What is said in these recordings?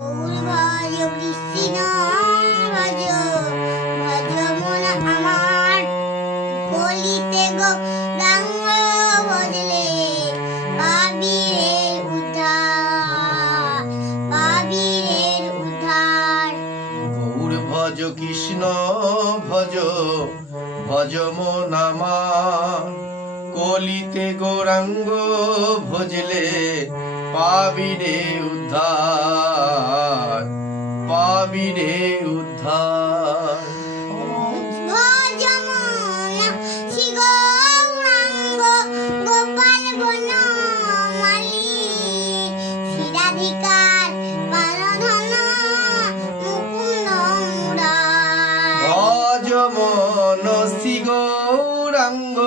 ভজ কৃষ্ণ ভজ ভজ মন আমার কলিতে গৌরাঙ্গ ভজলে পাবি রে উদ্ধার, পাবি রে উদ্ধার। গৌর ভজ কৃষ্ণ ভজ ভজ মন আমার কলিতে গৌরাঙ্গ ভজলে পাবি রে উদ্ধার, পাবি রে উদ্ধার। ভজ মন শ্রী গৌরাঙ্গ গোপাল বনমালী শ্রীরাধিকার প্রাণধন মুকুন্দ মুরার। ভজ মন শ্রী গৌরাঙ্গ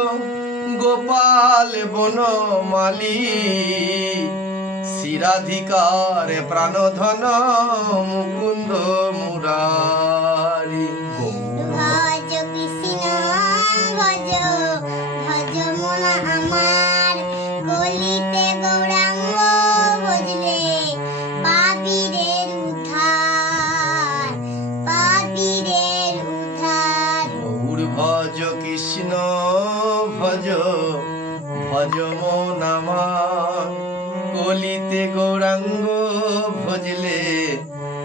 গোপাল বনমালী শ্রীরাধিকার প্রাণধন মুকুন্দ মুরারি। ভজ কৃষ্ণ ভজ ভজ মন আমার কলিতে গৌরাঙ্গ ভজলে পাবি রে উদ্ধার, পাবি রে উদ্ধার। গৌর ভজ কৃষ্ণ ভজ ভজ মন আমার কলিতে গৌরাঙ্গ ভজলে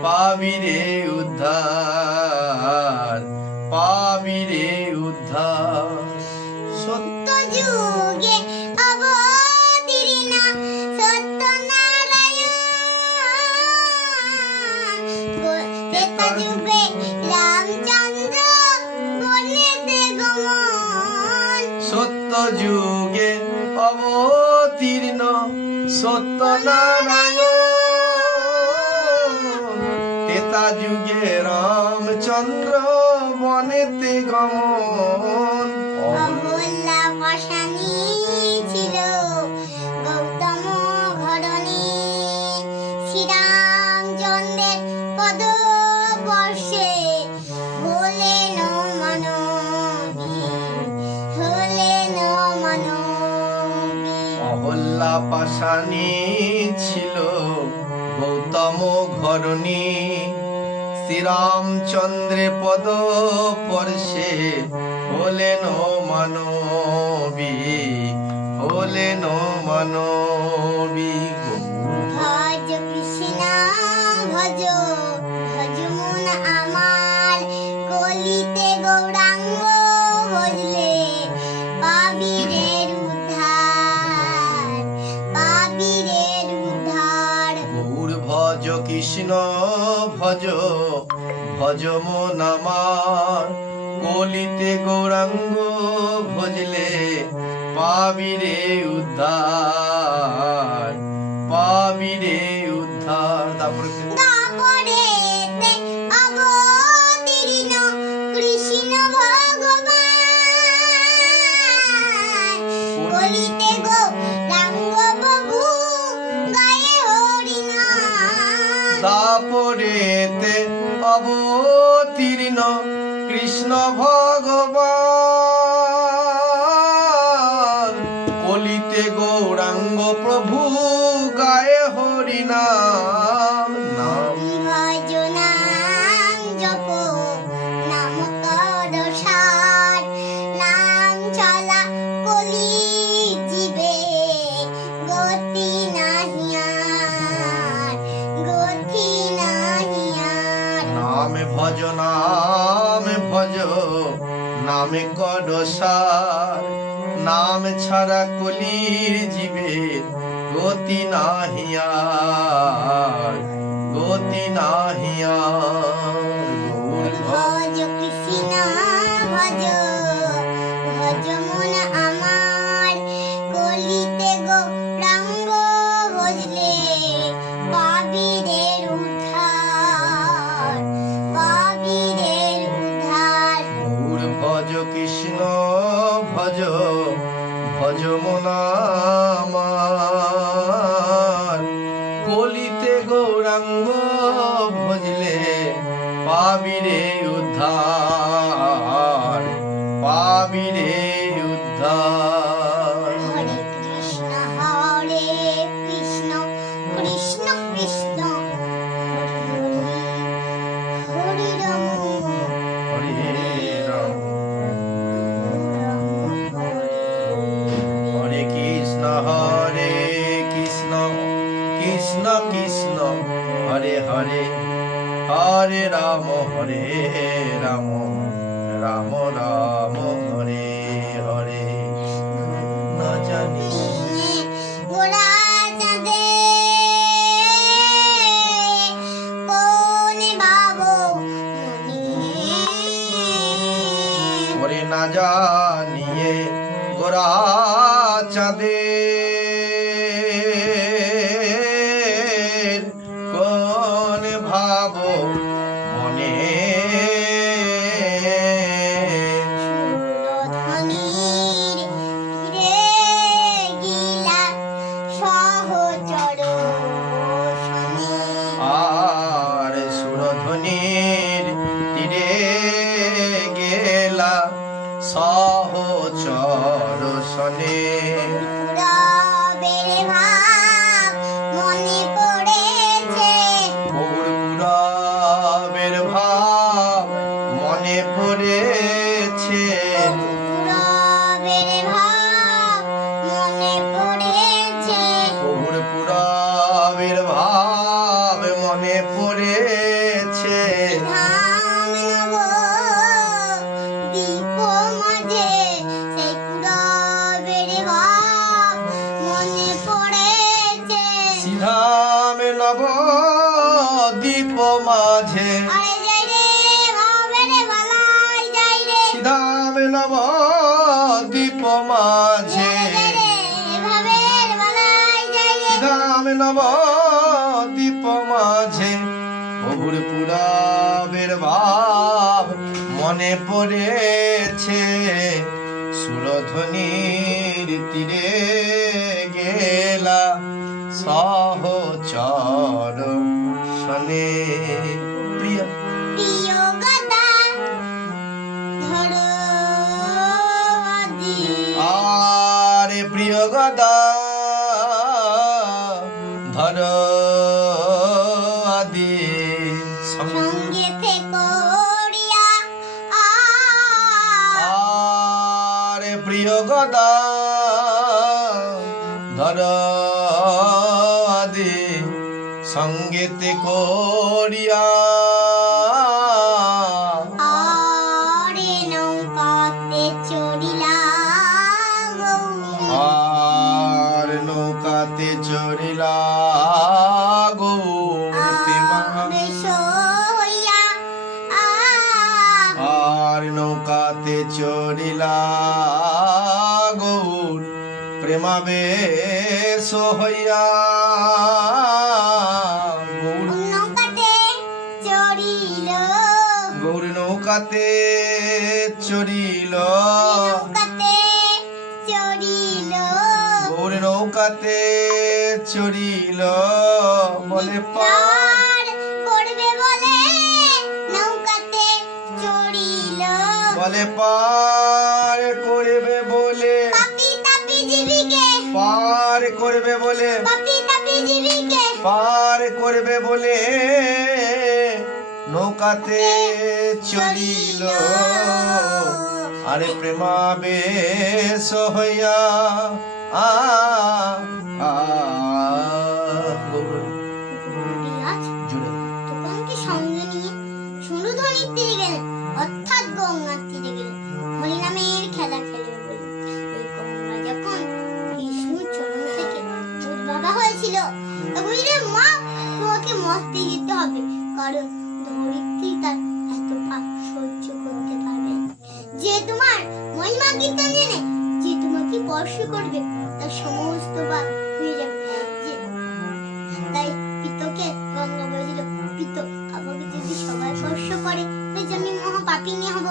পাবি রে উদ্ধার, পাবি রে উদ্ধার। সত্য যুগে অবতীর্ণ সত্যনারায়ণ, ত্রেতা যুগে রামচন্দ্র বনেতে গমন। সত্য যুগে অবতীর্ণ সত্যনারায়ণ, ত্রেতা যুগে রামচন্দ্র বনেতে গমন। অহল্যা পাশানি ছিল গৌতম ঘরণী, শ্রীরামচন্দ্রের পদস্পর্শে হলেন মানবী, হলেন মানবী। অহল্যা পাশানি ছিল গৌতম ঘরণী, শ্রীরামচন্দ্রের পদ পর্শে হলেন মানবী, হলেন মানবী। ভজ কৃষ্ণ ভজ ভজ মন আমার কলিতে গৌরাঙ্গ ভজলে পাবি রে উদ্ধার, পাবি রে উদ্ধার। গৌর ভজ কৃষ্ণ ভজ ভজ মন আমার কলিতে গৌরাঙ্গ ভজলে পাবি রে উদ্ধার, পাবি রে উদ্ধার। তারপরে তারপরেতে অবতীর্ণ কৃষ্ণ ভগবান, কলিতে গৌরাঙ্গ প্রভু গায়ে হরিনাম। তারপরেতে অবতীর্ণ কৃষ্ণ ভগবান, কলিতে গৌরাঙ্গ প্রভু গায়ে হরিনাম। নাম ভজ নাম জপ নাম কর সার, নাম চলা কলি জীবে গতি নাহি আর, গতি নাহি আর। নামে ভজ নামে ভজ নামে কর সার, নাম ছাড়া কলির জীবে গতি নাহি আর, গতি নাহি আর। গৌর ভজ কৃষ্ণ ভজ ভজ মন আমার কলিতে গৌরাঙ্গ ভজলে পাবি রে উদ্ধার, পাবি রে উদ্ধার। গৌর ভজ কৃষ্ণ ভজ ভজ মন আমার কলিতে গৌরাঙ্গ ভজলে পাবি রে উদ্ধার, পাবি রে উদ্ধার। হরে কৃষ্ণ হরে কৃষ্ণ কৃষ্ণ কৃষ্ণ হরে হরে হরে হরে রাম রাম রাম হরে হরে। না জানি গোরা চাঁদে কোনে বাবু ওরে না জানিয়ে গোরা চাঁদে কোন ভাব মনে সুরধনির তীরে গিলা সহচর শনি আর সুরধ্বনির তীরে গেলা সহচর শনে। পুরবের ভাব মনে পড়েছে পুরবের ভাব মনে পড়েছে পুরবের ভাব মনে পড়েছে পুরবের ভাব মনে পড়েছে। ধাম নব দীপ মাঝে সেই পুরবের ভাব মনে পড়েছে সিধাম নব দীপ মাঝে আরে যাই রে ভাবের বালাই যাই রে সিধাম নব দীপ মাঝে যাই রে ভাবের বালাই যাই রে সিধাম নব দীপ মাঝে প্রভুর পুরাবের ভাব মনে পড়েছে সুরধ্বনির তীরে গেলা সহচর শনে। প্রিয় প্রিয় গদা ধরো আদি আরে প্রিয় গদা ধর আদি সঙ্গে থেকে রিয়া আরে প্রিয় গদা ধর আদি সঙ্গেতে করিয়া আরে নৌকাতে চড়িলা আর নৌকাতে চড়িলা গৌরী সইয়া আর নৌকাতে চড়িলা গৌর প্রেমাবেশ হইয়া গৌর নৌকাতে চড়িল গৌর নৌকাতে চড়িল নৌকাতে চড়িল গৌর নৌকাতে চড়িল বলে পার করবে বলে নৌকাতে চড়িল বলে পার করবে বলে পাপি তাপি জীবিকে পার করবে বলে পাপি তাপি জীবিকে পার করবে বলে নৌকাতে চড়িল আরে প্রেমাবেশ হইয়া আ আ গৌর আজ জুড়ে তপনকে সঙ্গে নিয়ে সুরধনির তীরে গেলেন অর্থাৎ গঙ্গার তীরে গেলেন হরিনামের খেলা খেলবে বলে ওই গঙ্গা যখন বিষ্ণুর চরণ থেকে উদ্ভাবা হয়েছিল তখন রে মা তোমাকে মস্তে যেতে হবে কারণ ধরিত্রী তার এত পাপ সহ্য করতে পারবে না। যে তোমার মহিমা কীর্তন জেনে যে তোমাকে স্পর্শ করবে তার সমস্ত পাপ হয়ে যাবে যে তাই পিতকে গঙ্গা বলেছিল পিত আমাকে যদি সবাই স্পর্শ করে তাহলে যে আমি মহাপাপিনী হব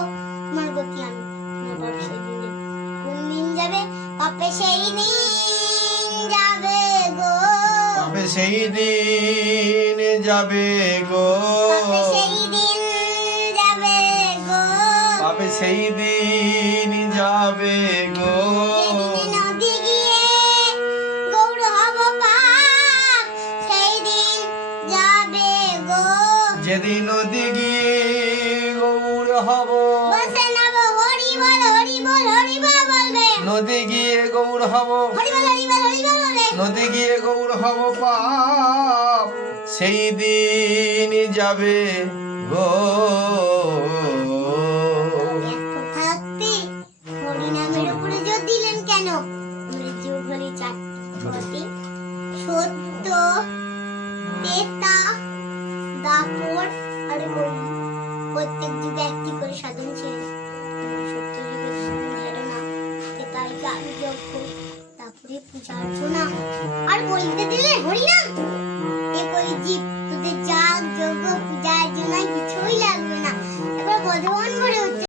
তোমার গতি আমি তোমার পাপ সেই দিন কোন দিন যাবে পাপে সেই দিন যাবে গো তবে সেই দিন যাবে গো পাপে সেই দিন যাবে গো পাবে সেই দিন যাবে গো যেদিন নদী গিয়ে গৌর হব পাপ সেই দিন যাবে গো যেদিন নদী গিয়ে গৌর হব বসে নেব হরি বল বলবে নদী গিয়ে গৌর হব হরি বল বলবে নদী গিয়ে গৌর হব পাপ সেই দিন যাবে গো। ব্যস্ত থাকতে হরিনামের উপরে জোর দিলেন কেন? মৃত্যু ঘড়ি চারটি সত্য, তেতা, দাপর আর গৌরী। প্রত্যেক যুগে একটি করে সাধন ছিলেন। সত্য যুগে ধারণা, তেতাই গান যজ্ঞ, তারপরে পূজা অর্চনা, আর বলতে দিলে হরিনাম। এ কলি জীব তোদের যাগ যজ্ঞ পূজা অর্চনা কিছুই লাগবে না। এবার বধবান করে উঠছে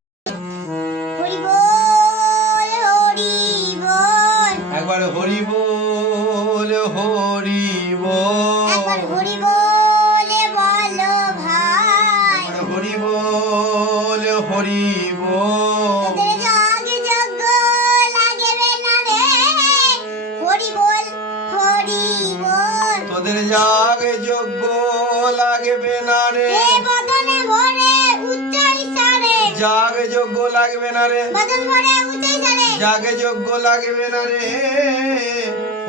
হরি বল হরি বল। একবার হরি বল হরি বল। একবার হরি বলে বলো ভাই। একবার হরি বল হরি বল। তোদের যাগে যজ্ঞ লাগবে না রে। হরি বল হরি বল। তোদের জাগে যোগ্য লাগবে না রে। এ বদনে ভরে উচ্চাই সারে। জাগে যোগ্য লাগবে না রে। বদন ভরে উচ্চাই সারে। জাগে যোগ্য লাগবে না রে।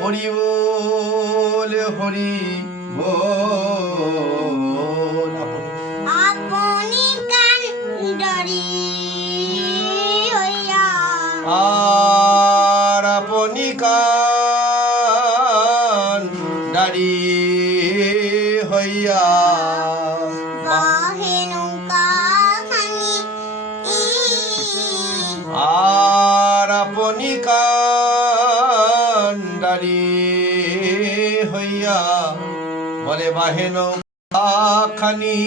হরি বল হরি বল। আপনি কান্ডারি হইয়া। আর আপনি কান্ডারি হইয়া বাহে নৌকা খানি। আর আপনি কান্ডারি হইয়া বলে বাহেন খানি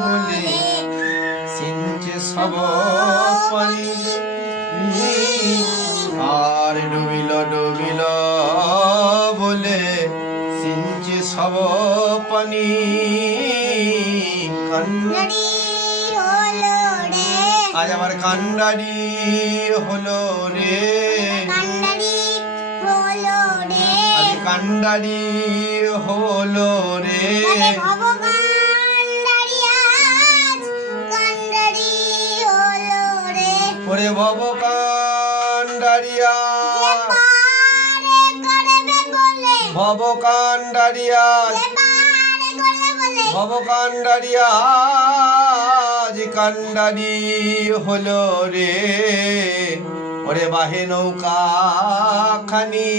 বলে সিঞ্চে সব পানি। আর ডুবিল ডুবিল বলে সিঞ্চে সব পানি। কান্ডারি হলো রে। আজ আমার কান্ডারি হলো রে। কান্ডারি হলো রে। আজ কান্ডারি হলো রে। বলে ভবকান্ডারি আজ কান্ডারি হলো রে। ওরে ভব কান্ডারিয়া যে পারে করবে বলে। ভব কান্ডারিয়া যে পারে করবে বলে। ভব কান্ডারিয়া আজ কান্ডারি হলো রে। ওরে বাহে নৌকা খানি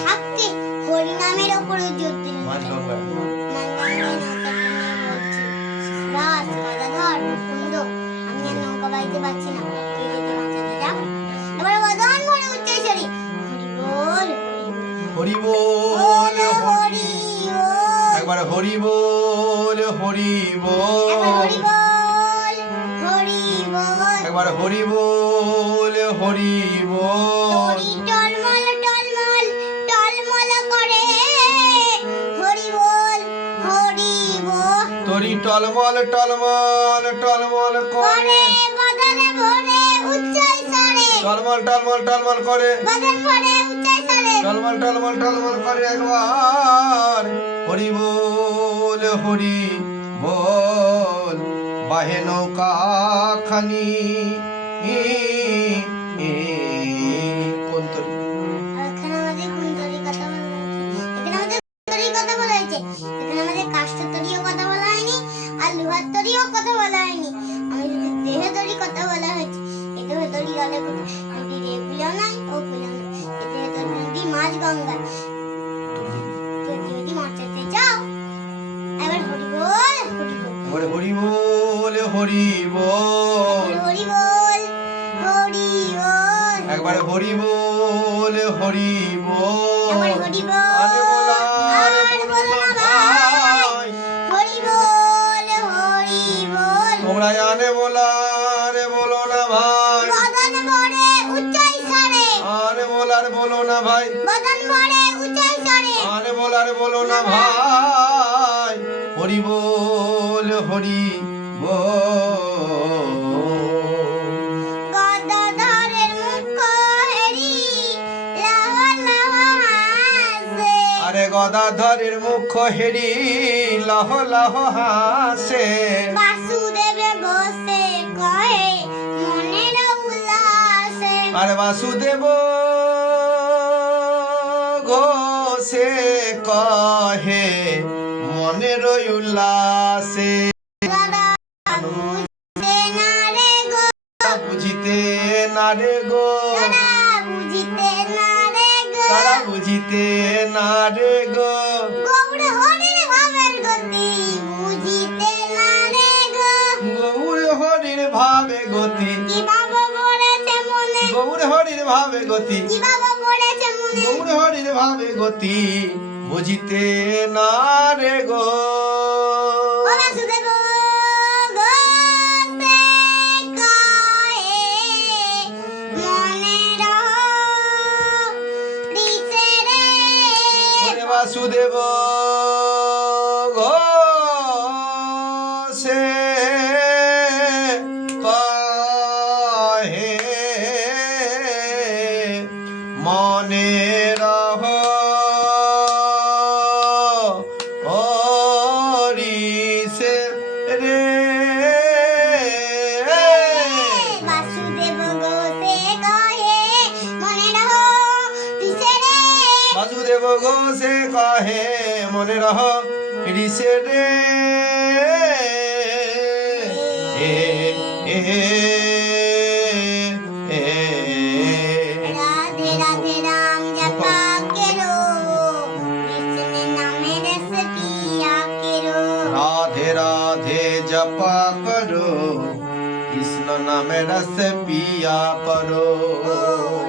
থাকতে হরিনামের ওপরে জোর দিলেন। মানগঙ্গা নন্দাইনে নৌকাটি নিয়ে বলছে, রাস, গদাধর, মুকুন্দ, আমি আর নৌকা বাইতে পারছি না, তুই যদি বাঁচাতে যাও। এবার বদন ভরে উচ্চেশ্বরী হরি বল হরি বল হরি বল। একবার হরি বল হরি একবার বল। হরি বল হরি বল। একবার হরি বল হরি বল। তরি টলমল টলমল টলমল করে হরি বল হরি বল। তরি টলমল টলমল টলমল করে। করে বদনে ভরে উচ্চই স্বরে। টলমল টলমল টলমল করে। বদন ভরে উচ্চই স্বরে। টলমল টলমল টলমল করে একবার হরি বল হরি বল। বাহে নৌকা খানি কোন তরি? আর এখানে আমাদের কুন্তরী কথা বলা হয়েছে। এখানে আমাদের কুন্তরী কথা বলা হয়েছে। এখানে আমাদের কাষ্ঠের তরীও কথা বলা হয়নি, আর লোহার তরীও কথা বলা হয়নি। আমাদের দেহ তরী কথা বলা হয়েছে। এই দেহ তরী গেলে নদীর এগুলো নাই ও গুলো নাই। এই দেহ তরী নদী মাঝ গঙ্গা। যদি যদি মাছতে যাও এবার হরি বল হরি বল। ওরে হরি বল হরি বল। হরি বল হরি বল। একবার হরি বল হরি বল। একবার হরি বল। আরে বলা আর রে বলো না ভাই। হরি বল হরি বল। তোমরা জানে বলা রে বলো না ভাই। বদন ভরে উচ্চই স্বরে। আরে বলার বলো না ভাই। বদন ভরে উচ্চই স্বরে। আরে বলার বলো না ভাই। হরি বল হরি বল। গদাধরের মুখ হেরি লাহ লাহ হাসে। আরে গদাধরের মুখ হেরি লাহ লাহ হাসে। বাসুদেবে বসে আরে বাসুদেব ঘোষে কহে মনের উল্লাসে বুঝিতে না রে গো তারা বুঝিতে না রে গো গৌর হরির ভাবে গতি গৌর হরির ভাবে গতি গৌর হরির ভাবে গতি বুঝিতে না রে গো বাসুদেব ঘোষে কহে মনে রহ হরিষে রে বাসুদেব ঘোষে কহে মনে রহ বাসুদেব ঘোষে কহে মনে রহ ঋষে রে এ এ এ রাধে রাধে রাম জপা কেরো কৃষ্ণ নামে রস পিয়া কেরো রাধে রাধে জপা করো কৃষ্ণ নামে রস পিয়া করো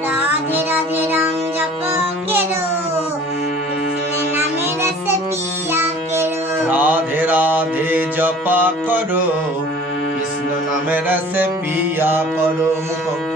রাধে রাধে রাম জপা কেরো কৃষ্ণ নামে রস পিয়া কেরো রাধে রাধে জপা করো কৃষ্ণ নামে রস পিয়া করো মুখ